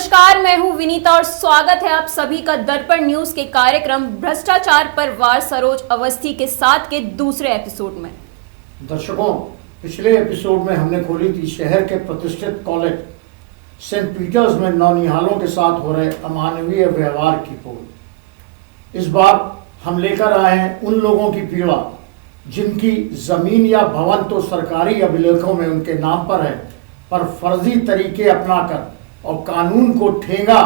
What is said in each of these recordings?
नमस्कार, मैं हूं विनीता और स्वागत है आप सभी का दर्पण न्यूज के कार्यक्रम भ्रष्टाचार पर वार सरोज अवस्थी के साथ के दूसरे एपिसोड में। दर्शकों, पिछले एपिसोड में हमने खोली थी शहर के प्रतिष्ठित कॉलेज सेंट पीटर्स में नौनिहालों के साथ हो रहे अमानवीय व्यवहार की पोल। इस बार हम लेकर आए हैं उन लोगों की पीड़ा जिनकी जमीन या भवन तो सरकारी अभिलेखों में उनके नाम पर है, पर फर्जी तरीके अपनाकर और कानून को ठेंगा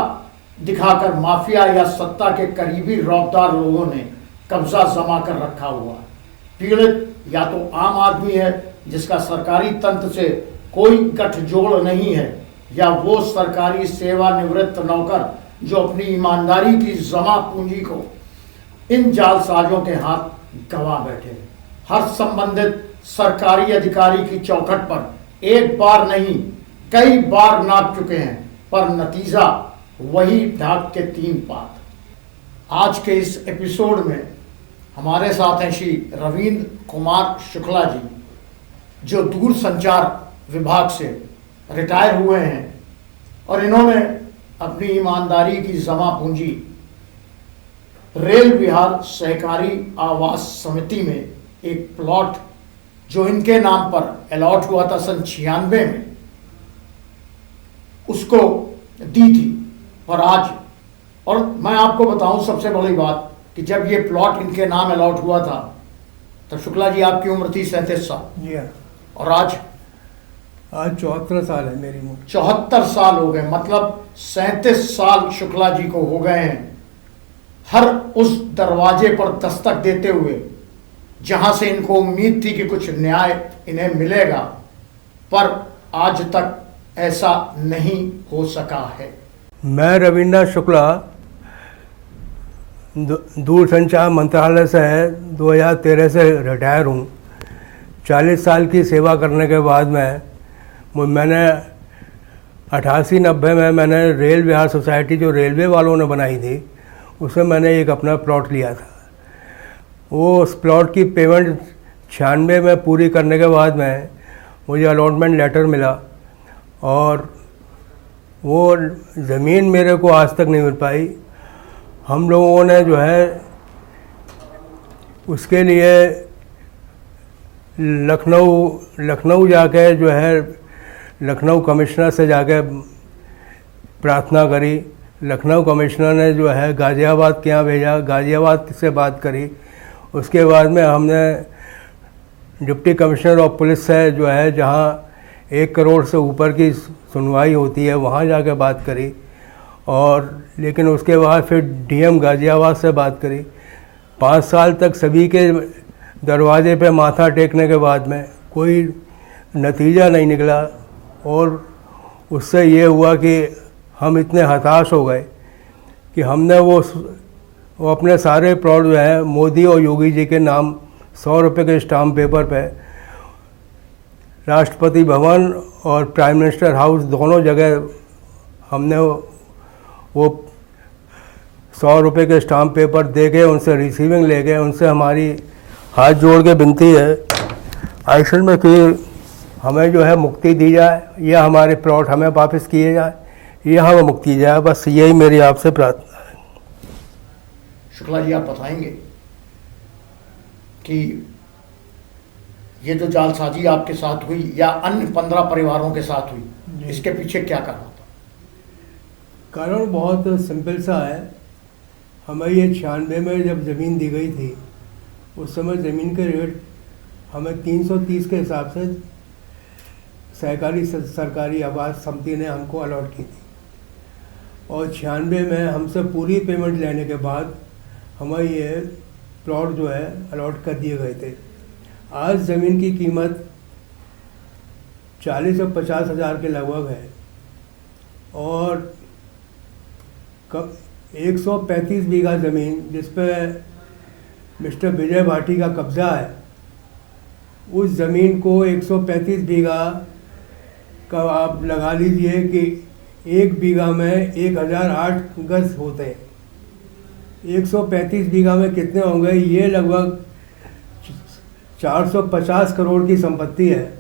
दिखाकर माफिया या सत्ता के करीबी रौबदार लोगों ने कब्जा जमा कर रखा हुआ है। पीड़ित या तो आम आदमी है जिसका सरकारी तंत्र से कोई गठजोड़ नहीं है, या वो सरकारी सेवानिवृत्त नौकर जो अपनी ईमानदारी की जमा पूंजी को इन जालसाजों के हाथ गंवा बैठे हैं। हर संबंधित सरकारी अधिकारी की चौखट पर एक बार नहीं कई बार नाप चुके हैं, पर नतीजा वही ढाक के तीन पात। आज के इस एपिसोड में हमारे साथ हैं श्री रविंद्र कुमार शुक्ला जी, जो दूरसंचार विभाग से रिटायर हुए हैं और इन्होंने अपनी ईमानदारी की जमा पूंजी रेल विहार सहकारी आवास समिति में एक प्लॉट जो इनके नाम पर अलॉट हुआ था सन 96 में, उसको दी थी। और आज, और मैं आपको बताऊं सबसे बड़ी बात कि जब ये प्लॉट इनके नाम अलॉट हुआ था तब शुक्ला जी आपकी उम्र थी 37 साल। और आज 74 साल है मेरी उम्र। 74 साल हो गए, मतलब 37 साल शुक्ला जी को हो गए हैं हर उस दरवाजे पर दस्तक देते हुए जहां से इनको उम्मीद थी कि कुछ न्याय इन्हें मिलेगा, पर आज तक ऐसा नहीं हो सका है। मैं रविंद्र शुक्ला दूरसंचार मंत्रालय से 2013 से रिटायर हूँ। 40 साल की सेवा करने के बाद मैंने 88-90 में मैंने रेल विहार सोसाइटी जो रेलवे वालों ने बनाई थी उसमें मैंने एक अपना प्लॉट लिया था। वो उस प्लॉट की पेमेंट 96 में पूरी करने के बाद में मुझे अलॉटमेंट लेटर मिला और वो ज़मीन मेरे को आज तक नहीं मिल पाई। हम लोगों ने जो है उसके लिए लखनऊ जाके जो है लखनऊ कमिश्नर से जाके प्रार्थना करी। लखनऊ कमिश्नर ने जो है गाज़ियाबाद के यहाँ भेजा, गाज़ियाबाद से बात करी। उसके बाद में हमने डिप्टी कमिश्नर ऑफ पुलिस से जो है जहाँ 1 करोड़ से ऊपर की सुनवाई होती है वहाँ जाके बात करी, और लेकिन उसके बाद फिर डीएम गाज़ियाबाद से बात करी। 5 साल तक सभी के दरवाजे पे माथा टेकने के बाद में कोई नतीजा नहीं निकला, और उससे ये हुआ कि हम इतने हताश हो गए कि हमने वो अपने सारे प्लॉट जो है मोदी और योगी जी के नाम 100 रुपये के स्टाम्प पेपर पे राष्ट्रपति भवन और प्राइम मिनिस्टर हाउस दोनों जगह हमने वो 100 रुपये के स्टाम्प पेपर दे के उनसे रिसीविंग ले गए। उनसे हमारी हाथ जोड़ के विनती है आइसन में कि हमें जो है मुक्ति दी जाए, या हमारे प्लॉट हमें वापस किए जाए, या हमें मुक्ति जाए। बस यही मेरी आपसे प्रार्थना है। शुक्ला जी, आप बताएंगे कि ये जो जालसाजी आपके साथ हुई या अन्य 15 परिवारों के साथ हुई, इसके पीछे क्या कारण था? कारण बहुत सिंपल सा है। हमें ये 96 में जब ज़मीन दी गई थी उस समय ज़मीन के रेट हमें 330 के हिसाब से सहकारी सरकारी आवास समिति ने हमको अलॉट की थी, और 96 में हमसे पूरी पेमेंट लेने के बाद हमें ये प्लॉट जो है अलॉट कर दिए गए थे। आज ज़मीन की कीमत 40 से 50 हज़ार के लगभग है, और 135 बीघा ज़मीन जिस पे मिस्टर विजय भाटी का कब्ज़ा है, उस ज़मीन को 135 बीघा का आप लगा लीजिए कि 1 बीघा में 1008 गज होते हैं। 135 बीघा में कितने होंगे? ये लगभग 450 करोड़ की संपत्ति है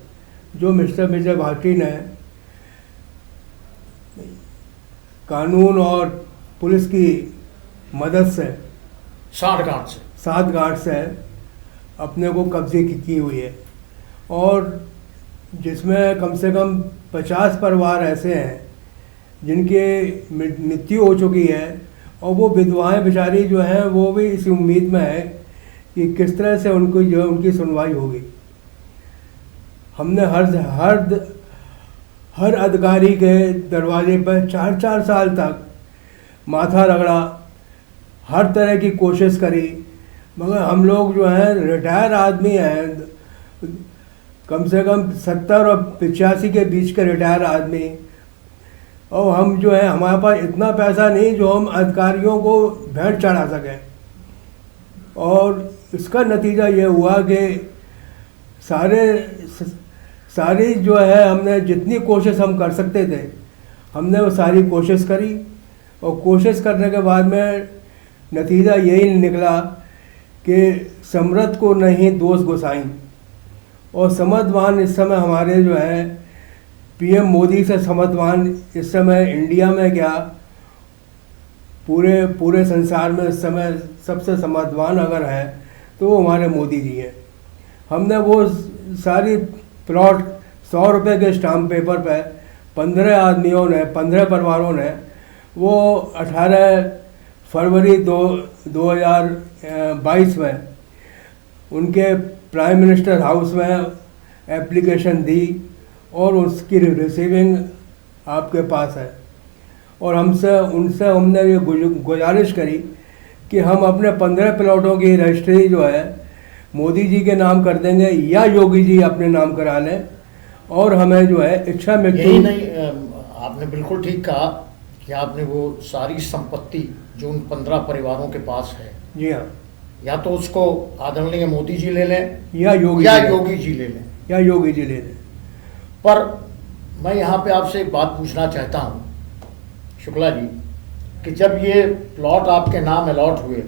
जो मिस्टर विजय भाटी ने कानून और पुलिस की मदद से साठ गांठ से अपने को कब्जे की हुई है, और जिसमें कम से कम 50 परिवार ऐसे हैं जिनके मृत्यु हो चुकी है, और वो विधवाएं बेचारी जो हैं वो भी इस उम्मीद में है कि किस तरह से उनको जो है उनकी सुनवाई होगी। हमने हर अधिकारी के दरवाजे पर 4-4 साल तक माथा रगड़ा, हर तरह की कोशिश करी, मगर हम लोग जो हैं रिटायर आदमी हैं, कम से कम 70 और 85 के बीच के रिटायर आदमी, और हम जो है हमारे पास इतना पैसा नहीं जो हम अधिकारियों को भेंट चढ़ा सकें। और इसका नतीजा ये हुआ कि सारी जो है हमने जितनी कोशिश हम कर सकते थे हमने वो सारी कोशिश करी, और कोशिश करने के बाद में नतीजा यही निकला कि समृद्ध को नहीं दोष गुसाई। और समर्थवान इस समय हमारे जो है पीएम मोदी से समर्थवान इस समय इंडिया में क्या पूरे संसार में इस समय सबसे समर्थवान अगर है तो वो हमारे मोदी जी हैं। हमने वो सारी प्लॉट 100 रुपये के स्टाम्प पेपर पे 15 परिवारों ने वो 18 फरवरी 2022 में उनके प्राइम मिनिस्टर हाउस में एप्लीकेशन दी, और उसकी रिसीविंग आपके पास है। और उनसे हमने ये गुजारिश करी कि हम अपने 15 प्लॉटों की रजिस्ट्री जो है मोदी जी के नाम कर देंगे या योगी जी अपने नाम करा लें, और हमें जो है इच्छा मृत्यु। यही नहीं, आपने बिल्कुल ठीक कहा कि आपने वो सारी संपत्ति जो उन 15 परिवारों के पास है, जी हाँ, या तो उसको आदरणीय मोदी जी ले लें या योगी जी ले लें। पर मैं यहाँ पे आपसे एक बात पूछना चाहता हूँ शुक्ला जी, कि जब ये प्लॉट आपके नाम अलॉट हुए,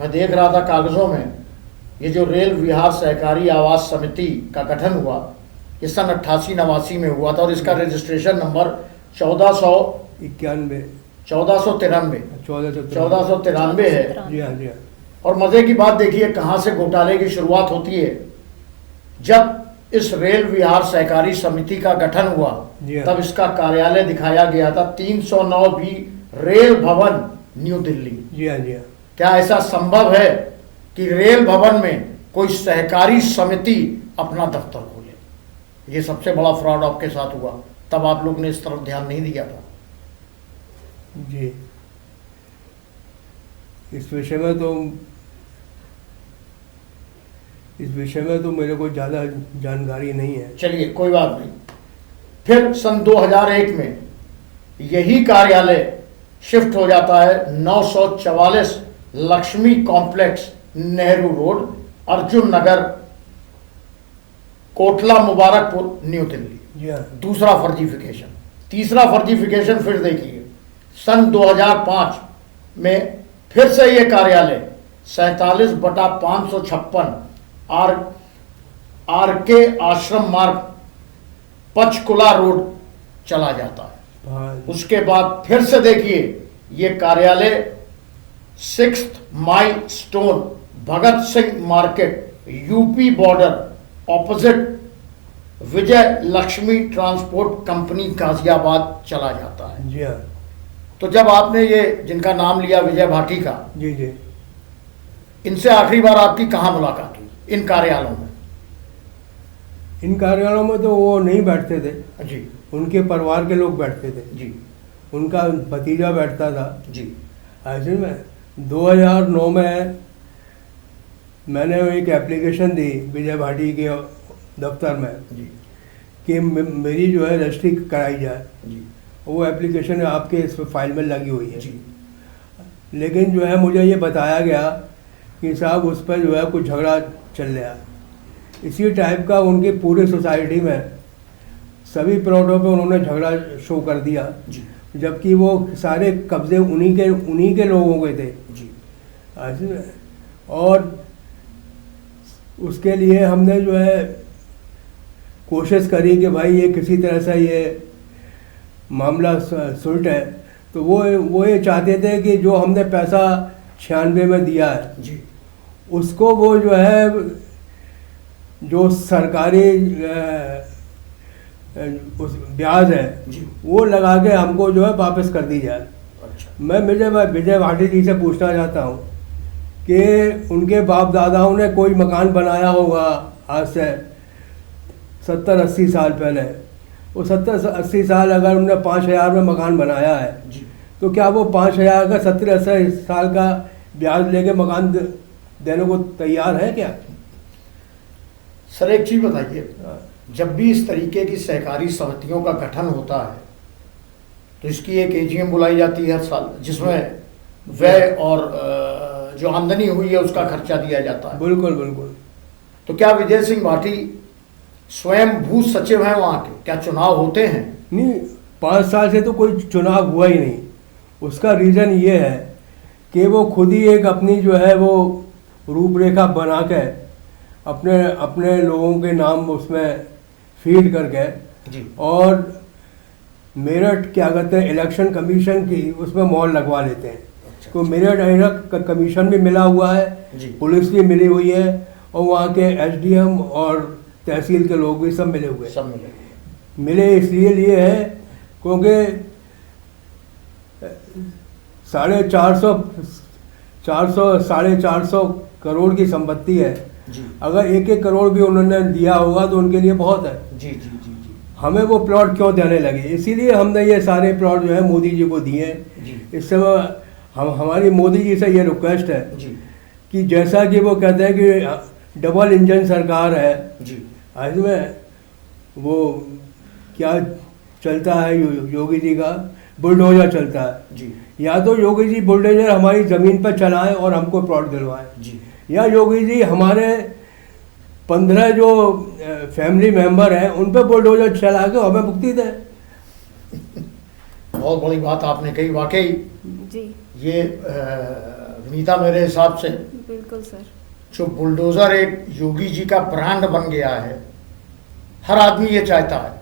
मैं देख रहा था कागज़ों में, ये जो रेल विहार सहकारी आवास समिति का गठन हुआ ये सन 88-89 में हुआ था, और इसका रजिस्ट्रेशन नंबर 1493 है। जी हाँ, जी हाँ। और मज़े की बात देखिए कहाँ से घोटाले की शुरुआत होती है। जब इस रेल विहार सहकारी समिति का गठन हुआ तब इसका कार्यालय दिखाया गया था 309 भी रेल भवन, न्यू दिल्ली। जी हाँ, जी हाँ। क्या ऐसा संभव है कि रेल भवन में कोई सहकारी समिति अपना दफ्तर खोले? ये सबसे बड़ा फ्रॉड आपके साथ हुआ, तब आप लोग ने इस तरफ ध्यान नहीं दिया था। जी, इस विषय में तो मेरे को ज़्यादा जानकारी नहीं है। चलिए कोई बात नहीं। फिर सन 2001 में यही कार्यालय शिफ्ट हो जाता है 944 लक्ष्मी कॉम्प्लेक्स, नेहरू रोड, अर्जुन नगर, कोटला मुबारकपुर, न्यू दिल्ली। दूसरा फर्जीफिकेशन। तीसरा फर्जीफिकेशन फिर देखिए, सन 2005 में फिर से ये कार्यालय 47/556 आर के आश्रम मार्ग, पंचकुला रोड चला जाता है। उसके बाद फिर से देखिए ये कार्यालय 6th milestone, Bhagat Singh market, UP border, opposite Vijay Lakshmi transport company, Ghaziabad चला जाता है। जी हाँ। तो जब आपने ये जिनका नाम लिया विजय भाटी का, जी जी, इनसे आखिरी बार आपकी कहाँ मुलाकात हुई? इन कार्यालयों में? इन कार्यालयों में तो वो नहीं बैठते थे जी, उनके परिवार के लोग बैठते थे जी, उनका भतीजा बैठता था जी। ऐसे में 2009 में मैंने एक एप्लीकेशन दी विजय भाटी के दफ्तर में जी, कि मेरी जो है रजिस्ट्री कराई जाए। जी, वो एप्लीकेशन आपके इस फाइल में लगी हुई है। जी। लेकिन जो है मुझे ये बताया गया कि साहब उस पर जो है कुछ झगड़ा चल रहा। इसी टाइप का उनकी पूरी सोसाइटी में सभी प्लॉटों पे उन्होंने झगड़ा शो कर दिया, जबकि वो सारे कब्जे उन्हीं के लोगों के थे। जी। और उसके लिए हमने जो है कोशिश करी कि भाई ये किसी तरह से ये मामला सुलट है, तो वो ये चाहते थे कि जो हमने पैसा 96 में दिया है जी उसको वो जो है जो सरकारी उस ब्याज है जी वो लगा के हमको जो है वापस कर दी जाए। अच्छा मैं विजय भाटी जी से पूछना चाहता हूँ कि उनके बाप दादाओं ने कोई मकान बनाया होगा आज से 70-80 साल पहले, वो 70-80 साल अगर उन्होंने 5,000 में मकान बनाया है जी तो क्या वो 5,000 का 70-80 साल का ब्याज लेके मकान देने को तैयार है क्या? सर एक चीज बताइए, जब भी इस तरीके की सहकारी समितियों का गठन होता है तो इसकी एक एजीएम बुलाई जाती है हर साल, जिसमें व्यय और जो आमदनी हुई है उसका खर्चा दिया जाता है। बिल्कुल बिल्कुल। तो क्या विजय सिंह भाटी स्वयं भू सचिव हैं वहाँ के? क्या चुनाव होते हैं? नहीं, 5 साल से तो कोई चुनाव हुआ ही नहीं। उसका रीज़न ये है कि वो खुद ही एक अपनी जो है वो रूपरेखा बना के अपने लोगों के नाम उसमें फीड करके जी और मेरठ क्या कहते हैं इलेक्शन कमीशन की उसमें मोहर लगवा लेते हैं। अच्छा, तो मेरठ इलेक्शन कमीशन भी मिला हुआ है, जी पुलिस भी मिली हुई है और वहाँ के एसडीएम और तहसील के लोग भी सब मिले हुए हैं। सब मिले। मिले इसलिए लिए है क्योंकि 450 करोड़ की संपत्ति है। जी अगर 1-1 करोड़ भी उन्होंने दिया होगा तो उनके लिए बहुत है। जी जी जी जी हमें वो प्लॉट क्यों देने लगे, इसीलिए हमने ये सारे प्लॉट जो है मोदी जी को दिए। जी इस समय हमारी मोदी जी से ये रिक्वेस्ट है जी कि जैसा कि वो कहते हैं कि डबल इंजन सरकार है, जी आज में वो क्या चलता है योगी जी का बुलडोजर चलता है। जी या तो योगी जी बुलडोजर हमारी ज़मीन पर चलाएं और हमको प्लॉट दिलवाएं, जी या योगी जी हमारे 15 जो फैमिली मेंबर हैं उन पर बुलडोजर चला के हमें मुक्ति दें। बहुत बड़ी बात आपने कही। वाकई जी ये विनीता, मेरे हिसाब से बिल्कुल सर। जो बुलडोजर एक योगी जी का ब्रांड बन गया है, हर आदमी ये चाहता है।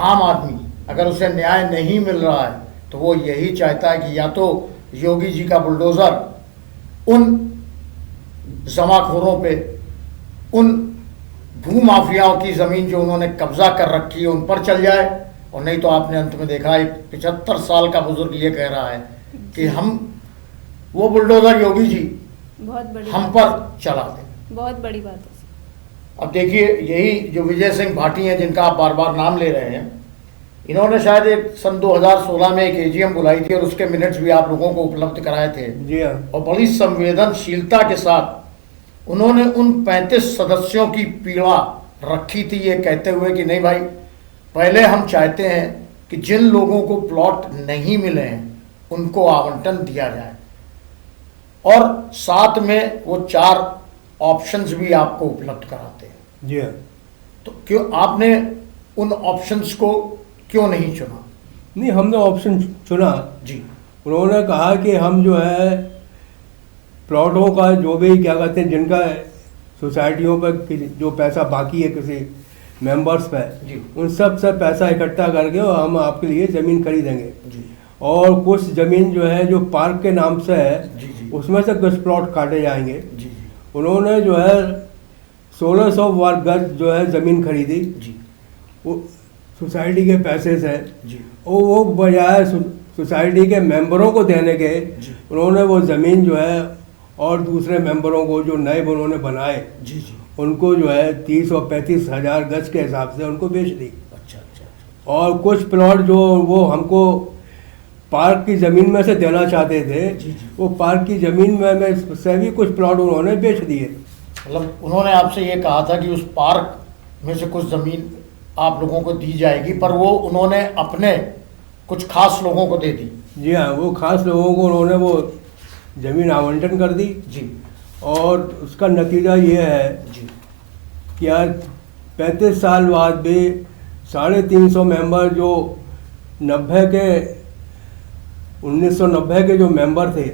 आम आदमी अगर उसे न्याय नहीं मिल रहा है तो वो यही चाहता है कि या तो योगी जी का बुलडोजर उन जमाखोरों पे, उन भूमाफियाओं की ज़मीन जो उन्होंने कब्जा कर रखी है उन पर चल जाए, और नहीं तो आपने अंत में देखा एक 75 साल का बुजुर्ग ये कह रहा है कि हम वो बुलडोजर योगी जी बहुत बड़ी हम बात पर है। चला दें। बहुत बड़ी बात है सर। अब देखिए, यही जो विजय सिंह भाटी हैं जिनका आप बार बार नाम ले रहे हैं, इन्होंने शायद एक सन 2016 में एक एजीएम बुलाई थी और उसके मिनट्स भी आप लोगों को उपलब्ध कराए थे। जी हाँ। और बड़ी संवेदनशीलता के साथ उन्होंने उन 35 सदस्यों की पीड़ा रखी थी, ये कहते हुए कि नहीं भाई, पहले हम चाहते हैं कि जिन लोगों को प्लॉट नहीं मिले हैं उनको आवंटन दिया जाए, और साथ में वो 4 ऑप्शंस भी आपको उपलब्ध कराते हैं। जी हाँ। तो क्यों आपने उन ऑप्शंस को क्यों नहीं चुना? नहीं, हमने ऑप्शन चुना। जी उन्होंने कहा कि हम जो है प्लॉटों का जो भी क्या कहते हैं जिनका सोसाइटियों पर जो पैसा बाकी है किसी मेंबर्स पे, जी उन सब से पैसा इकट्ठा करके और हम आपके लिए ज़मीन खरीदेंगे। जी और कुछ ज़मीन जो है जो पार्क के नाम से है जी जी उसमें से कुछ प्लॉट काटे जाएंगे। जी उन्होंने जो है 1600 वर्ग गज जो है ज़मीन खरीदी जी वो सोसाइटी के पैसे से, जी और वो बजाय सोसाइटी के मेंबरों को देने के जी उन्होंने वो ज़मीन जो है और दूसरे मेंबरों को जो नए उन्होंने बनाए जी जी उनको जो है 30 और 35 हज़ार गज के हिसाब से उनको बेच दी। अच्छा अच्छा और कुछ प्लॉट जो वो हमको पार्क की ज़मीन में से देना चाहते थे, जी, जी। वो पार्क की ज़मीन में से भी कुछ प्लॉट उन्होंने बेच दिए। मतलब उन्होंने आपसे ये कहा था कि उस पार्क में से कुछ ज़मीन आप लोगों को दी जाएगी, पर वो उन्होंने अपने कुछ खास लोगों को दे दी। जी हाँ, वो खास लोगों को उन्होंने वो ज़मीन आवंटन कर दी। जी और उसका नतीजा ये है जी कि आज 35 साल बाद भी 350 मेंबर जो 1990 के जो मेंबर थे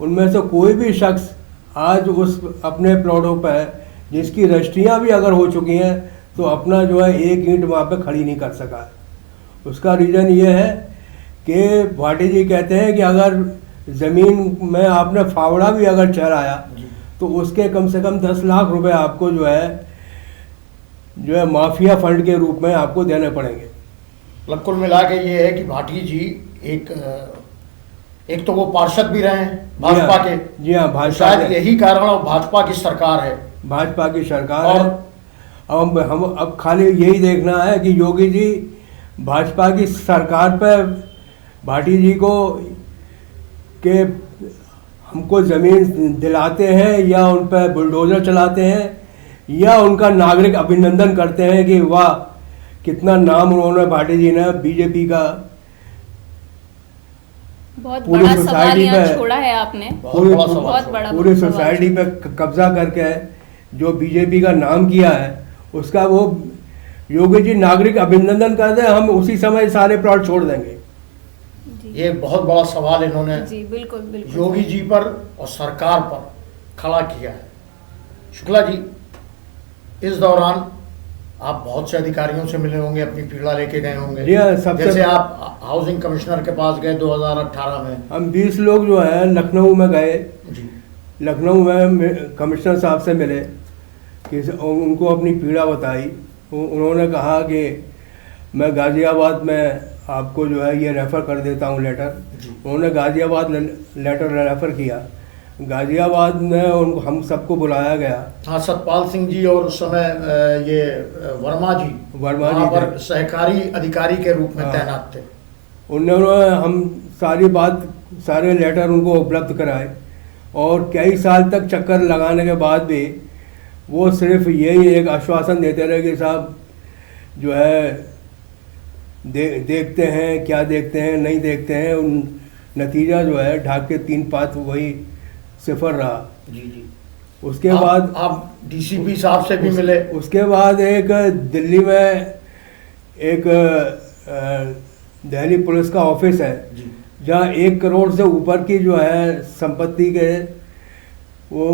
उनमें से कोई भी शख्स आज उस अपने प्लॉटों पर जिसकी रजिस्ट्रियाँ भी अगर हो चुकी हैं तो अपना जो है एक ईंट वहाँ पे खड़ी नहीं कर सका। उसका रीज़न ये है कि भाटी जी कहते हैं कि अगर ज़मीन में आपने फावड़ा भी अगर चढ़ाया तो उसके कम से कम 10 लाख रुपए आपको जो है माफिया फंड के रूप में आपको देने पड़ेंगे। मतलब कुल मिला के ये है कि भाटी जी एक तो वो पार्षद भी रहे हैं भाजपा के। जी हाँ, भाजपा शायद यही कारण और भाजपा की सरकार है। भाजपा की सरकार है। अब खाली यही देखना है कि योगी जी भाजपा की सरकार पर भाटी जी को के हमको ज़मीन दिलाते हैं या उन पर बुलडोज़र चलाते हैं या उनका नागरिक अभिनंदन करते हैं कि वाह कितना नाम उन्होंने भाटी जी ने बीजेपी का बहुत पूरी बड़ा सवाल सोसाइटी यहाँ पे छोड़ा है आपने। बहुत बड़ा सवाल बहुत छोड़ा। बड़ा पूरी सवाल। सोसाइटी पे कब्जा करके जो बीजेपी का नाम किया है उसका वो योगी जी नागरिक अभिनंदन कर दे, हम उसी समय सारे प्लॉट छोड़ देंगे। जी ये बहुत बड़ा सवाल इन्होंने जी बिल्कुल बिल्कुल योगी जी पर और सरकार पर खड़ा किया है। शुक्ला जी, इस दौरान आप बहुत से अधिकारियों से मिले होंगे, अपनी पीड़ा लेके गए होंगे। जी हाँ, सबसे जैसे आप हाउसिंग कमिश्नर के पास गए 2018 में। हम 20 लोग जो है लखनऊ में गए। जी लखनऊ में कमिश्नर साहब से मिले कि उनको अपनी पीड़ा बताई। उन्होंने कहा कि मैं गाज़ियाबाद में आपको जो है ये रेफ़र कर देता हूँ लेटर। उन्होंने गाज़ियाबाद लेटर रेफ़र किया। गाज़ियाबाद में उनको हम सबको बुलाया गया। हाँ, सतपाल सिंह जी और उस समय ये वर्मा जी वहाँ पर सहकारी अधिकारी के रूप में तैनात थे। उन्होंने हम सारे लेटर उनको उपलब्ध कराए और कई साल तक चक्कर लगाने के बाद भी वो सिर्फ यही एक आश्वासन देते रहे कि साहब जो है देखते हैं, क्या देखते हैं नहीं देखते हैं। नतीजा जो है ढाक के 3 पात वही सिफर रहा। जी जी। उसके बाद आप डीसीपी साहब से भी मिले। उसके बाद एक दिल्ली में एक दिल्ली पुलिस का ऑफिस है जी। जहाँ 1 करोड़ से ऊपर की जो है संपत्ति के वो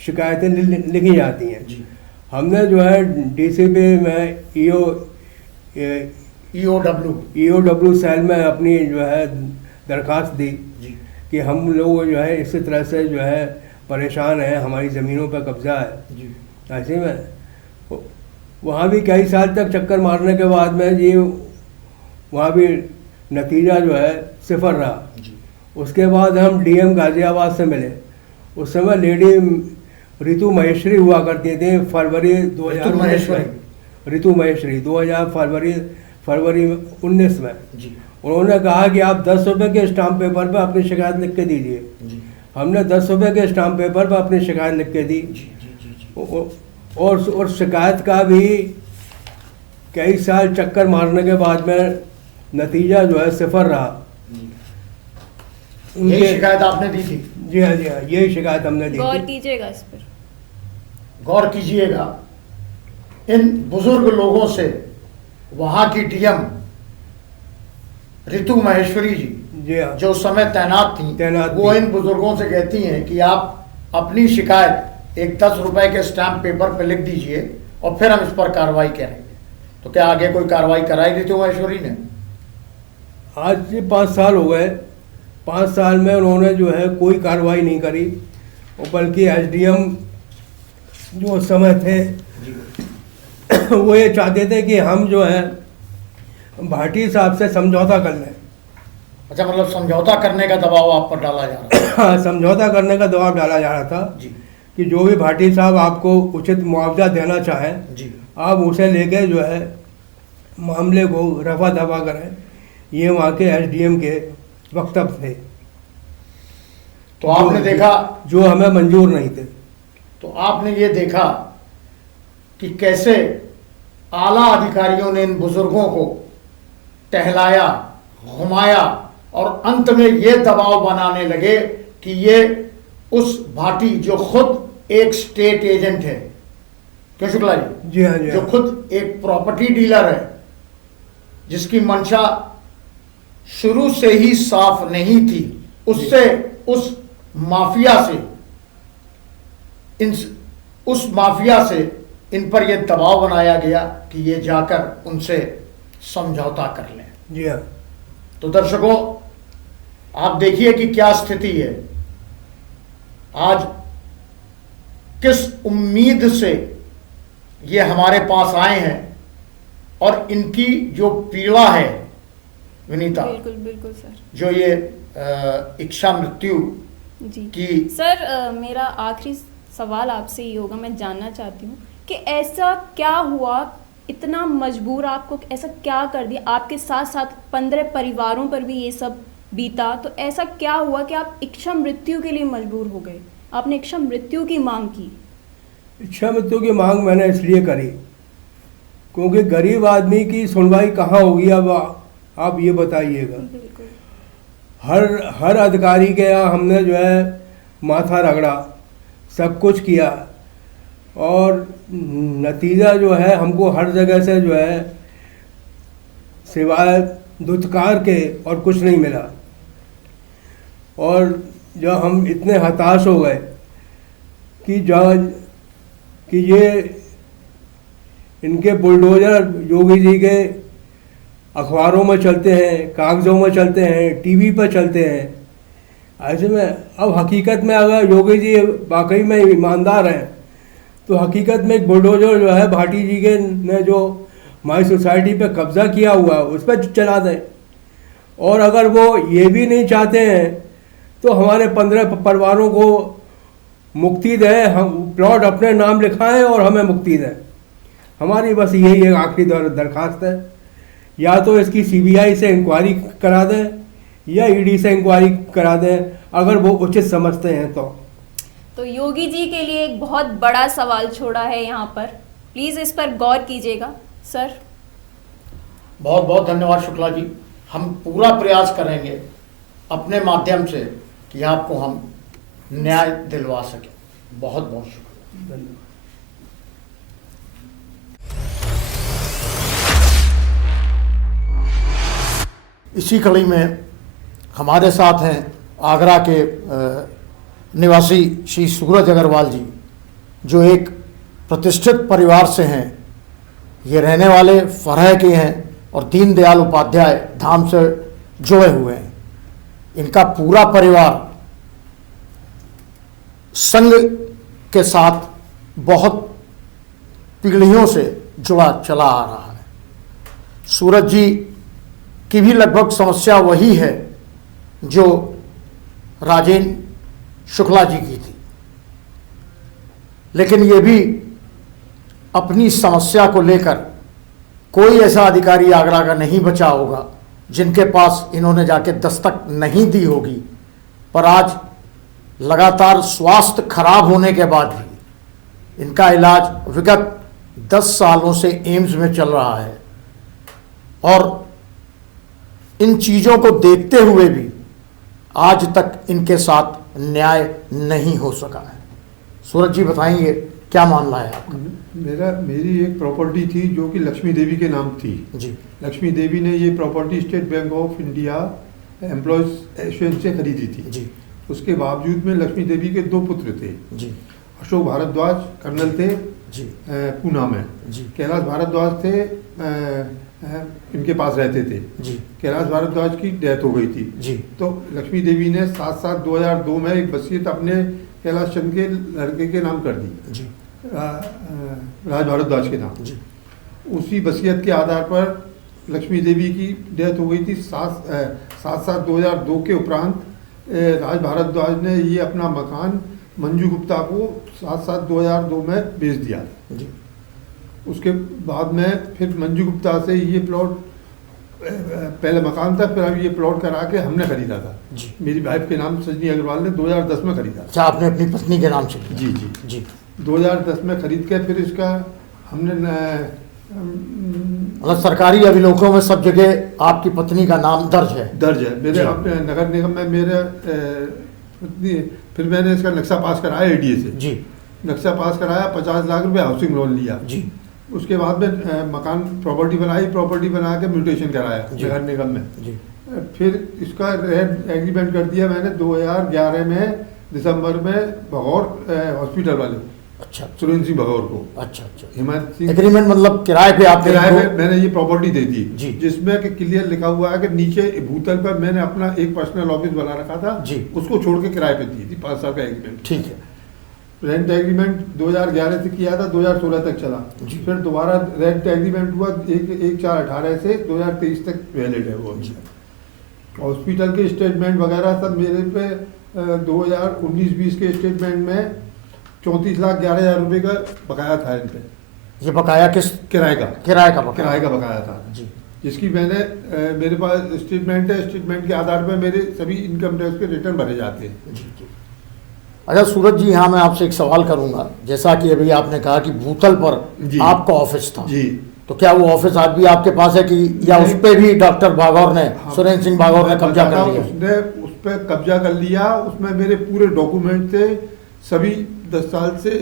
शिकायतें लिखी जाती हैं। जी। हमने जो है डीसीपी में ईओडब्ल्यू सेल में अपनी जो है दरखास्त दी जी। कि हम लोग जो है इसी तरह से जो है परेशान हैं, हमारी ज़मीनों पर कब्जा है। जी। ऐसे में वहाँ भी कई साल तक चक्कर मारने के बाद में जी वहाँ भी नतीजा जो है सिफर रहा। जी। उसके बाद हम डीएम गाज़ियाबाद से मिले। उस समय लेडी ऋतु महेश्वरी हुआ करती थी। फरवरी 2019 ऋतु महेश्वरी 2000 फरवरी 19 में जी। उन्होंने कहा कि आप 10 रुपये के स्टाम्प पेपर पर अपनी शिकायत लिख के दीजिए। जी। हमने 10 रुपये के स्टाम्प पेपर पर अपनी शिकायत लिख के दी। जी। जी। जी। और शिकायत का भी कई साल चक्कर मारने के बाद में नतीजा जो है सिफर रहा। यही शिकायत आपने दी थी? जी हाँ, यही शिकायत हमने दी गौर थी। कीजिएगा इस पर। गौर कीजिएगा, इन बुजुर्ग लोगों से वहां की डीएम ऋतु महेश्वरी जी हाँ, जो उस समय तैनात वो थी। इन बुजुर्गों से कहती हैं कि आप अपनी शिकायत एक 10 रुपए के स्टैम्प पेपर पे लिख दीजिए और फिर हम इस पर कार्रवाई करेंगे। तो क्या आगे कोई कार्रवाई कराई ऋतु महेश्वरी ने? आज से 5 साल हो गए। 5 साल में उन्होंने जो है कोई कार्रवाई नहीं करी और बल्कि एसडीएम जो उस समय थे वो ये चाहते थे कि हम जो है भाटी साहब से समझौता कर लें। अच्छा, मतलब समझौता करने का दबाव आप पर डाला जा रहा है? हाँ, समझौता करने का दबाव डाला जा रहा था जी। कि जो भी भाटी साहब आपको उचित मुआवजा देना चाहें जी। आप उसे लेके जो है मामले को रफा दफा करें। ये वहाँ के एसडीएम के वक्तव्य थे। तो आपने देखा जो हमें मंजूर नहीं थे। तो आपने ये देखा कि कैसे आला अधिकारियों ने इन बुजुर्गों को टहलाया, घुमाया और अंत में ये दबाव बनाने लगे कि ये उस भाटी जो खुद एक स्टेट एजेंट है, क्यों शुक्ला जी? जी हाँ, जी जो हाँ। खुद एक प्रॉपर्टी डीलर है, जिसकी मंशा शुरू से ही साफ नहीं थी, उससे उस माफिया से इन पर यह दबाव बनाया गया कि ये जाकर उनसे समझौता कर लें। जी हाँ। तो दर्शकों, आप देखिए कि क्या स्थिति है। आज किस उम्मीद से ये हमारे पास आए हैं और इनकी जो पीड़ा है विनीता, बिल्कुल बिल्कुल सर, जो ये इच्छा मृत्यु जी की। सर मेरा आखिरी सवाल आपसे ये होगा, मैं जानना चाहती हूँ कि ऐसा क्या हुआ, इतना मजबूर आपको ऐसा क्या कर दिया, आपके साथ साथ 15 परिवारों पर भी ये सब बीता, तो ऐसा क्या हुआ कि आप इच्छा मृत्यु के लिए मजबूर हो गए, आपने इच्छा मृत्यु की मांग की? इच्छा मृत्यु की मांग मैंने इसलिए करी क्योंकि गरीब आदमी की सुनवाई कहाँ होगी। अब आप ये बताइएगा, बिल्कुल हर अधिकारी के यहाँ हमने जो है माथा रगड़ा, सब कुछ किया और नतीजा जो है हमको हर जगह से जो है सिवाय दुत्कार के और कुछ नहीं मिला। और जब हम इतने हताश हो गए कि ये इनके बुलडोजर योगी जी के अखबारों में चलते हैं, कागज़ों में चलते हैं, टीवी पर चलते हैं, ऐसे में अब हकीकत में अगर योगी जी वाकई में ईमानदार हैं तो हकीकत में एक बुलडोजर जो है भाटी जी के ने जो हमारी सोसाइटी पे कब्ज़ा किया हुआ है उस पर चला दें। और अगर वो ये भी नहीं चाहते हैं तो हमारे 15 परिवारों को मुक्ति दें, हम प्लॉट अपने नाम लिखाएं और हमें मुक्ति दें। हमारी बस यही एक आखिरी दरखास्त है, या तो इसकी सीबीआई से इंक्वायरी करा दें या ईडी से इंक्वायरी करा दें अगर वो उचित समझते हैं तो योगी जी के लिए एक बहुत बड़ा सवाल छोड़ा है यहाँ पर, प्लीज़ इस पर गौर कीजिएगा सर। बहुत बहुत धन्यवाद शुक्ला जी। हम पूरा प्रयास करेंगे अपने माध्यम से कि आपको हम न्याय दिलवा सकें। बहुत बहुत शुक्रिया, धन्यवाद। इसी कड़ी में हमारे साथ हैं आगरा के निवासी श्री सूरज अग्रवाल जी, जो एक प्रतिष्ठित परिवार से हैं। ये रहने वाले फरह के हैं और दीनदयाल उपाध्याय धाम से जुड़े हुए हैं। इनका पूरा परिवार संघ के साथ बहुत पीढ़ियों से जुड़ा चला आ रहा है। सूरज जी की भी लगभग समस्या वही है जो राजेंद्र शुक्ला जी की थी, लेकिन ये भी अपनी समस्या को लेकर कोई ऐसा अधिकारी आगरा का नहीं बचा होगा जिनके पास इन्होंने जाके दस्तक नहीं दी होगी। पर आज लगातार स्वास्थ्य खराब होने के बाद भी इनका इलाज विगत 10 सालों से एम्स में चल रहा है और इन चीज़ों को देखते हुए भी आज तक इनके साथ न्याय नहीं हो सका है। सूरज जी बताएंगे क्या मामला है आपका? मेरी एक प्रॉपर्टी थी जो कि लक्ष्मी देवी के नाम थी जी। लक्ष्मी देवी ने ये property state bank of India employees association से खरीदी थी जी। उसके बावजूद में लक्ष्मी देवी के 2 पुत्र थे जी। अशोक भारद्वाज कर्नल थे जी। पूना में जी। कैलाश भारद्वाज थे इनके पास रहते थे जी। कैलाश भारद्वाज की डेथ हो गई थी जी। तो लक्ष्मी देवी ने 7/7/2002 में एक वसीयत अपने कैलाश चंद के लड़के के नाम कर दी जी। राज भारद्वाज के नाम। जी। उसी वसीयत के आधार पर लक्ष्मी देवी की डेथ हो गई थी 7/7/2002 के उपरांत राज भारद्वाज ने ये अपना मकान मंजू गुप्ता को 7/7/2002 में बेच दिया जी। उसके बाद में फिर मंजू गुप्ता से ये प्लॉट पहले मकान था, फिर अब ये प्लॉट करा के हमने खरीदा था जी। मेरी वाइफ के नाम सजनी अग्रवाल ने 2010 में खरीदा। अच्छा, आपने अपनी पत्नी के नाम से किया? जी जी जी। 2010 में खरीद के फिर इसका हमने मतलब सरकारी अभिलेखों में सब जगह आपकी पत्नी का नाम दर्ज है? दर्ज है मेरे अपने नगर निगम में मेरे फिर मैंने इसका नक्शा पास कराया एडीए से जी। नक्शा पास कराया 50 लाख रुपए हाउसिंग लोन लिया जी। उसके बाद में मकान प्रॉपर्टी बना के म्यूटेशन कराया नगर निगम में जी। फिर इसका रेंट एग्रीमेंट कर दिया मैंने 2011 में दिसंबर में भगौर हॉस्पिटल वाले अच्छा सुरेंद्र सिंह भगौर को। अच्छा अच्छा। हिमायत सिंह एग्रीमेंट मतलब किराए पे आपने किराए इनको- पे मैंने ये प्रॉपर्टी दे दी जी। जिसमें कि क्लियर लिखा हुआ है कि नीचे भूतल पर मैंने अपना एक पर्सनल ऑफिस बना रखा था जी। उसको छोड़ के किराए पे दी थी 5 साल का एग्रीमेंट। ठीक है। रेंट एग्रीमेंट 2011 से किया था, 2016 तक चला। जी। फिर दोबारा रेंट एग्रीमेंट हुआ 1/4/18 से 2023 तक वैलिड है वो। हॉस्पिटल के स्टेटमेंट वगैरह सब मेरे पे 2019-20 के स्टेटमेंट में 34,11,000 रुपये का बकाया था इन पे। ये बकाया किस किराए का किराए का बकाया था जी। जिसकी मैंने मेरे पास स्टेटमेंट है, स्टेटमेंट के आधार पर मेरे सभी इनकम टैक्स के रिटर्न भरे जाते हैं। जी जी। अच्छा सूरज जी, यहाँ मैं आपसे एक सवाल करूंगा। जैसा कि अभी आपने कहा कि भूतल पर जी। आपका ऑफिस था जी। तो क्या वो ऑफिस आज भी आपके पास है कि या उस पे भी डॉक्टर भागौर ने हाँ। सुरेंद्र सिंह भागौर ने कब्जा कर लिया? उसने उस पर कब्जा कर लिया। उसमें मेरे पूरे डॉक्यूमेंट थे, सभी 10 साल से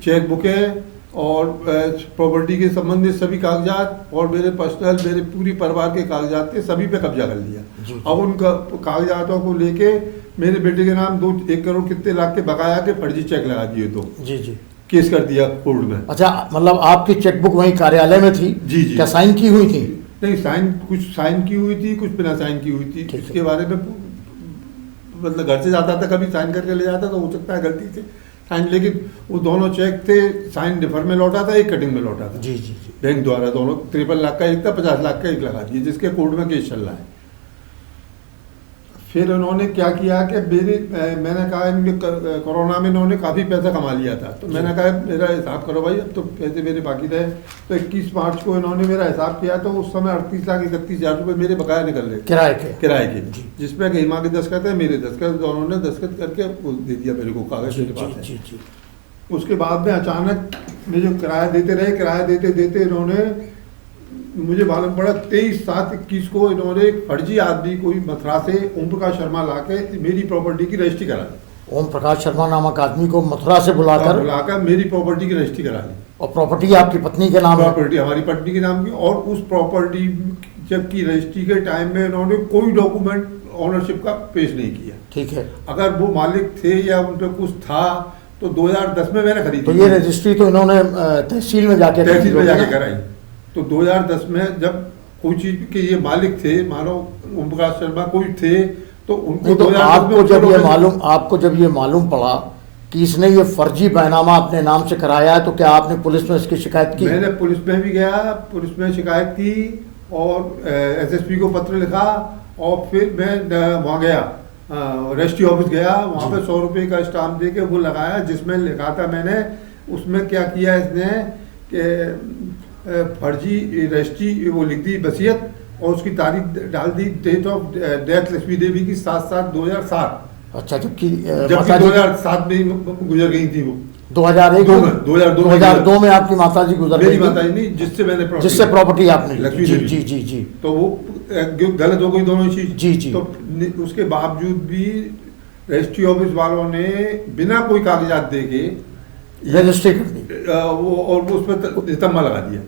चेक बुकें और प्रॉपर्टी के संबंधित सभी कागजात और मेरे पर्सनल मेरे पूरी परिवार के कागजात थे, सभी पे कब्जा कर लिया। जी। अब उन कागजातों को लेके मेरे बेटे के नाम 1 करोड़ कितने लाख के बकाया के फर्जी चेक लगा दिए, तो जी जी। केस कर दिया कोर्ट में। अच्छा, मतलब आपकी चेकबुक वहीं कार्यालय में थी? जी जी। क्या साइन की हुई थी? नहीं, कुछ साइन की हुई थी, कुछ बिना साइन की हुई थी। ठीक है। इसके बारे में मतलब घर से जाता था, कभी साइन करके ले जाता तो हो सकता है गलती से साइन, लेकिन वो दोनों चेक थे, साइन डिफर में लौटा था, एक कटिंग में लौटा था। जी जी जी। बैंक द्वारा दोनों 53 लाख का एक था, 50 लाख का एक लगा दिए, जिसके कोर्ट में केस चल रहा है। फिर उन्होंने क्या किया कि मैंने कहा इनके कोरोना में इन्होंने काफ़ी पैसा कमा लिया था, तो मैंने कहा मेरा हिसाब करो भाई, अब तो पैसे मेरे बाकी रहे। तो 21 मार्च को इन्होंने मेरा हिसाब किया तो उस समय 38,31,000 रुपये मेरे बकाया निकल रहे किराए के, जिसमें कि हिमा के दस्तखत है, मेरे दस्तखत, दोनों ने दस्तखत करके वो दे दिया मेरे को कागज मेरे पास है। उसके बाद में अचानक मैं जो किराया देते रहे, किराया देते देते इन्होंने मुझे मालूम पड़ा 23/7/21 को इन्होंने एक फर्जी आदमी कोई मथुरा से ओम प्रकाश शर्मा लाके मेरी प्रॉपर्टी की रजिस्ट्री करा दी। ओम प्रकाश शर्मा नामक आदमी को मथुरा से बुलाकर मेरी प्रॉपर्टी की रजिस्ट्री करा दी। और प्रॉपर्टी आपकी पत्नी के नाम है? प्रॉपर्टी हमारी पत्नी के नाम की, और उस प्रॉपर्टी जबकि रजिस्ट्री के टाइम में इन्होंने कोई डॉक्यूमेंट ऑनरशिप का पेश नहीं किया। ठीक है। अगर वो मालिक थे या उन पर कुछ था तो 2010 में मैंने खरीदी। तो ये रजिस्ट्री तो इन्होंने तहसील में जाके कराई। तो 2010 में जब कोई चीज के ये मालिक थे, मानो ओम प्रकाश शर्मा कोई थे, तो उनको तो आपको जब ये मालूम पड़ा कि इसने ये फर्जी बैनामा अपने नाम से कराया है, तो क्या आपने पुलिस में इसकी शिकायत की? मैंने पुलिस में भी गया, पुलिस में शिकायत की और एसएसपी को पत्र लिखा, और फिर मैं वहाँ गया, रजिस्ट्री ऑफिस गया, वहाँ पे 100 रुपये का स्टाम्प दे के वो लगाया, जिसमें लिखा था मैंने, उसमें क्या किया इसने कि फर्जी रजिस्ट्री वो लिख दी वसीयत, और उसकी तारीख डाल दी, डेट ऑफ डेथ लक्ष्मी देवी की 7/7/2007। अच्छा, जबकि 2007 में गुजर गई थी वो। 2002 में आपकी माता जी गुजर गई? मेरी माता जी नहीं, जिससे प्रॉपर्टी आपने लक्ष्मी जी, देवी। जी जी जी। तो वो गलत हो गई दोनों चीज। जी जी। तो उसके बावजूद भी रजिस्ट्री ऑफिस वालों ने बिना कोई कागजात दे के रजिस्ट्री कर दी वो, और वो उस पर नितम्मा लगा दिया,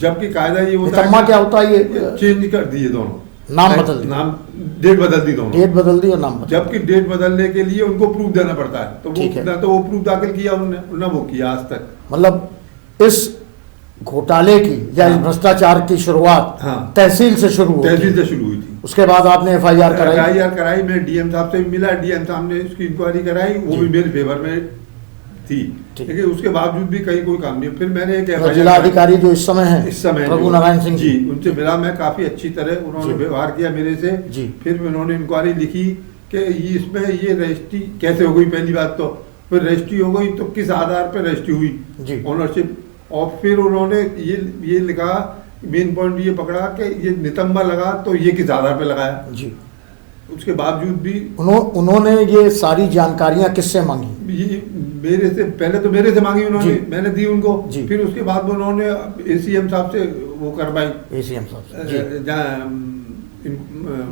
जबकि कायदा ये होता है। नितम्मा क्या होता है? ये चेंज कर दिए दोनों, नाम बदल दिया, नाम डेट बदल दी दोनों, डेट बदल दी और नाम बदल। जबकि डेट बदलने के लिए उनको प्रूफ देना पड़ता है, तो ठीक है। वो तो वो प्रूफ दाखिल किया उन्होंने, ना वो किया आज तक। मतलब इस घोटाले की या इस भ्रष्टाचार की शुरुआत तहसील से शुरू हुई थी। उसके बाद आपने एफआईआर कराई। मैं डीएम साहब से भी मिला, डीएम साहब ने उसकी इंक्वायरी कराई, वो भी मेरे फेवर में थी, लेकिन उसके बावजूद भी कहीं कोई काम नहीं। फिर मैंने एक जिला अधिकारी जो इस समय प्रभु नारायण सिंह जी, उनसे मिला मैं, काफी अच्छी तरह उन्होंने व्यवहार किया मेरे से जी। फिर उन्होंने इंक्वायरी लिखी कि इसमें ये रजिस्ट्री कैसे हो गई, पहली बात तो, फिर रजिस्ट्री हो गई तो किस आधार पर रजिस्ट्री हुई ओनरशिप, और फिर उन्होंने ये लिखा, मेन पॉइंट ये पकड़ा कि ये नितम्मा लगा तो ये किस आधार पर लगाया जी। उसके बावजूद भी उन्होंने ये सारी जानकारियां किससे मांगी? ये मेरे से, पहले तो मेरे से मांगी उन्होंने, मैंने दी उनको, फिर उसके बाद उन्होंने एसीएम साहब से वो करवाई, एसीएम साहब से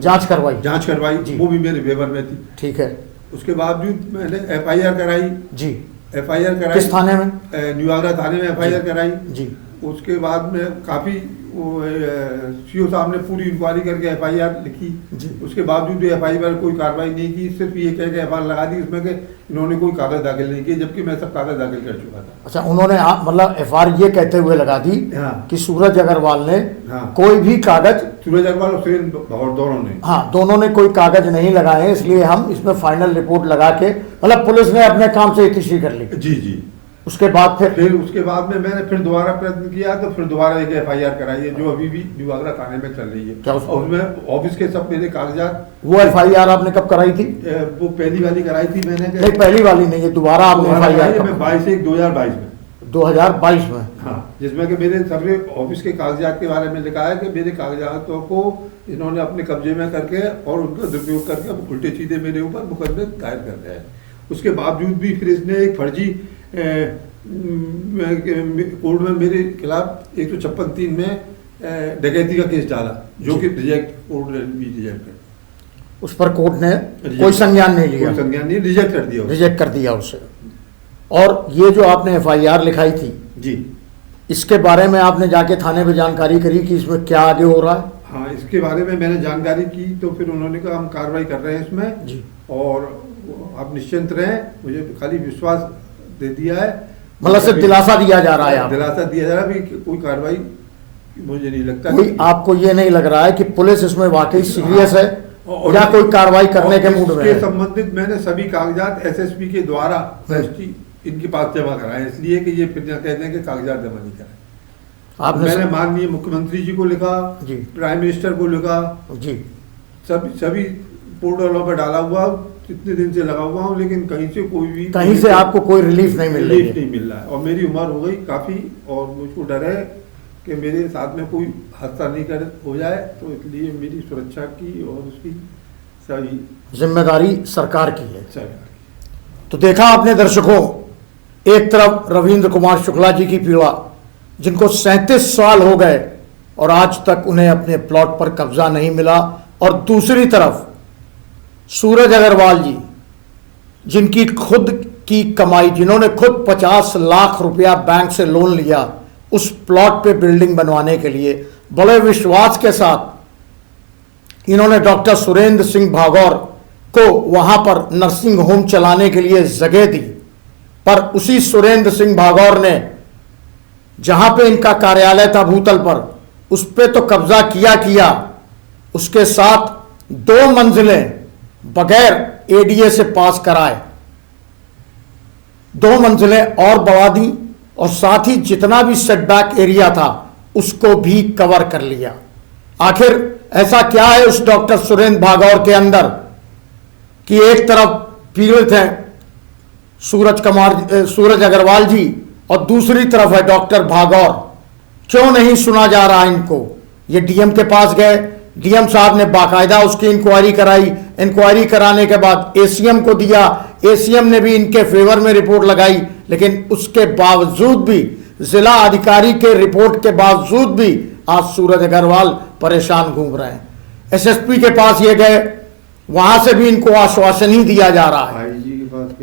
जांच करवाई, वो भी मेरे फेवर में थी। ठीक है। उसके बावजूद मैंने एफआईआर कराई जी, एफआईआर कराई किस थाने में? न्यू आगरा थाने में एफआईआर कराई जी। उसके बाद में काफ़ी सीओ साहब ने पूरी इंक्वायरी करके एफआईआर लिखी, उसके बावजूद भी एफआईआर कोई कार्रवाई नहीं की, सिर्फ ये कह के एफआईआर लगा दी उसमें कि इन्होंने कोई कागज दाखिल नहीं किए, जबकि मैं सब कागज दाखिल कर चुका था। अच्छा, उन्होंने मतलब एफआईआर ये कहते हुए लगा दी कि सूरज अग्रवाल ने कोई भी कागज, सूरज अग्रवाल और सुरेंद्र भगौर दोनों ने, दोनों ने कोई कागज नहीं लगाए, इसलिए हम इसमें फाइनल रिपोर्ट लगा के, मतलब पुलिस ने अपने काम से इतिश्री कर ली। जी। उसके बाद फिर उसके बाद में मैंने फिर दोबारा प्रयत्न किया, तो फिर दोबारा एक एफआईआर कराई है जो अभी भी दिवागरा थाने में चल रही है। क्या उसमें ऑफिस के सब मेरे कागजात। वो एफआईआर आपने कब कराई थी? वो पहली वाली कराई थी मैंने। नहीं, पहली वाली नहीं, ये दोबारा आपने एफआईआर 22/1/2022 में। 2022 में, हाँ, जिसमें कि मेरे सारे ऑफिस के कागजात के बारे में लिखा है कि मेरे कागजातों को इन्होंने अपने कब्जे में करके और उनका दुरुपयोग करके उल्टे सीधे मेरे ऊपर मुकदमे दायर कर रहे हैं। उसके बावजूद भी फिर इसने एक फर्जी कोर्ट में मेरे खिलाफ 156(3) में डकैती का केस डाला, जो कि कोर्ट ने रिजेक्ट कर। उस पर कोर्ट ने कोई संज्ञान नहीं लिया, कोई संज्ञान नहीं, रिजेक्ट कर दिया उसे। और ये जो आपने एफआईआर लिखाई थी जी, इसके बारे में आपने जाके थाने में जानकारी करी कि इसमें क्या आगे हो रहा है? हाँ, इसके बारे में मैंने जानकारी की, तो फिर उन्होंने कहा हम कार्रवाई कर रहे हैं इसमें जी, और आप निश्चिंत रहें, मुझे खाली विश्वास दे दिया है, मतलब सिर्फ दिलासा दिया जा रहा है। दिलासा दिया जा रहा है कि कोई कार्रवाई मुझे नहीं लगता। कोई आपको ये नहीं लग रहा है कि पुलिस इसमें वाकई सीरियस है या कोई कार्रवाई करने के मूड में है? संबंधित मैंने सभी कागजात एसएसपी के द्वारा इनके पास जमा कराए, इसलिए कि ये फिर कहते हैं कि कागजात जमा नहीं कराए। मैंने माननीय मुख्यमंत्री जी को लिखा, प्राइम मिनिस्टर को लिखा जी, सभी पोर्टलों पर डाला हुआ, इतने दिन से लगा हुआ हूँ, लेकिन कहीं से आपको कोई रिलीफ नहीं मिल रहा है। और मेरी उम्र हो गई काफ़ी, और मुझको डर है कि मेरे साथ में कोई हादसा नहीं हो जाए, तो इसलिए मेरी सुरक्षा की और उसकी सही जिम्मेदारी सरकार की है। तो देखा आपने दर्शकों, एक तरफ रविंद्र कुमार शुक्ला जी की पीड़ा, जिनको 37 साल हो गए और आज तक उन्हें अपने प्लॉट पर कब्जा नहीं मिला, और दूसरी तरफ सूरज अग्रवाल जी, जिनकी खुद की कमाई, जिन्होंने खुद 50 लाख रुपया बैंक से लोन लिया उस प्लॉट पे बिल्डिंग बनवाने के लिए, बड़े विश्वास के साथ इन्होंने डॉक्टर सुरेंद्र सिंह भागौर को वहां पर नर्सिंग होम चलाने के लिए जगह दी, पर उसी सुरेंद्र सिंह भागौर ने जहां पे इनका कार्यालय था भूतल पर, उस पे तो कब्जा किया, उसके साथ 2 मंजिलें बगैर एडीए से पास कराए 2 मंजिलें और बढ़ा दी, और साथ ही जितना भी सेटबैक एरिया था उसको भी कवर कर लिया। आखिर ऐसा क्या है उस डॉक्टर सुरेंद्र भागौर के अंदर कि एक तरफ पीड़ित हैं सूरज अग्रवाल जी और दूसरी तरफ है डॉक्टर भागौर? क्यों नहीं सुना जा रहा इनको? ये डीएम के पास गए, डीएम साहब ने बाकायदा उसकी इंक्वायरी कराई, इंक्वायरी कराने के बाद एसीएम को दिया, एसीएम ने भी इनके फेवर में रिपोर्ट लगाई, लेकिन उसके बावजूद भी, जिला अधिकारी के रिपोर्ट के बावजूद भी आज सूरज अग्रवाल परेशान घूम रहे हैं। एसएसपी के पास ये गए, वहां से भी इनको आश्वासन ही दिया जा रहा है,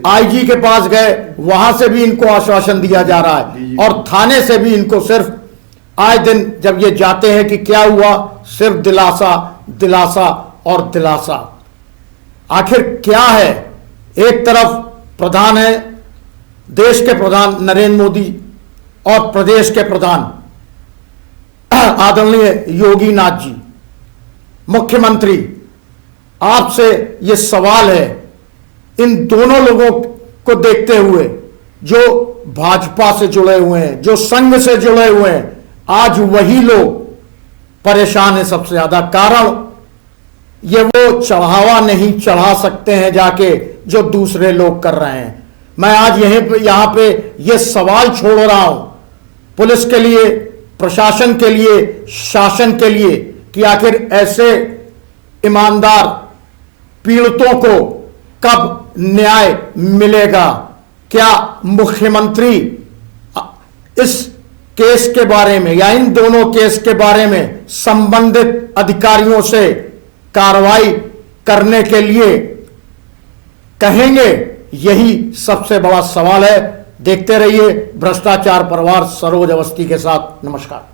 आईजी के पास गए, वहां से भी इनको आश्वासन दिया जा रहा है, और थाने से भी इनको सिर्फ आए दिन जब ये जाते हैं कि क्या हुआ, सिर्फ दिलासा दिलासा और दिलासा। आखिर क्या है? एक तरफ प्रधान है, देश के प्रधान नरेंद्र मोदी, और प्रदेश के प्रधान आदरणीय योगी नाथ जी, मुख्यमंत्री। आपसे ये सवाल है, इन दोनों लोगों को देखते हुए, जो भाजपा से जुड़े हुए हैं, जो संघ से जुड़े हुए हैं, आज वही लोग परेशान है सबसे ज्यादा। कारण ये वो चढ़ावा नहीं चढ़ा सकते हैं जाके जो दूसरे लोग कर रहे हैं। मैं आज यहां पे ये सवाल छोड़ रहा हूं पुलिस के लिए, प्रशासन के लिए, शासन के लिए, कि आखिर ऐसे ईमानदार पीड़ितों को कब न्याय मिलेगा? क्या मुख्यमंत्री इस केस के बारे में या इन दोनों केस के बारे में संबंधित अधिकारियों से कार्रवाई करने के लिए कहेंगे? यही सबसे बड़ा सवाल है। देखते रहिए भ्रष्टाचार परिवार सरोज अवस्थी के साथ। नमस्कार।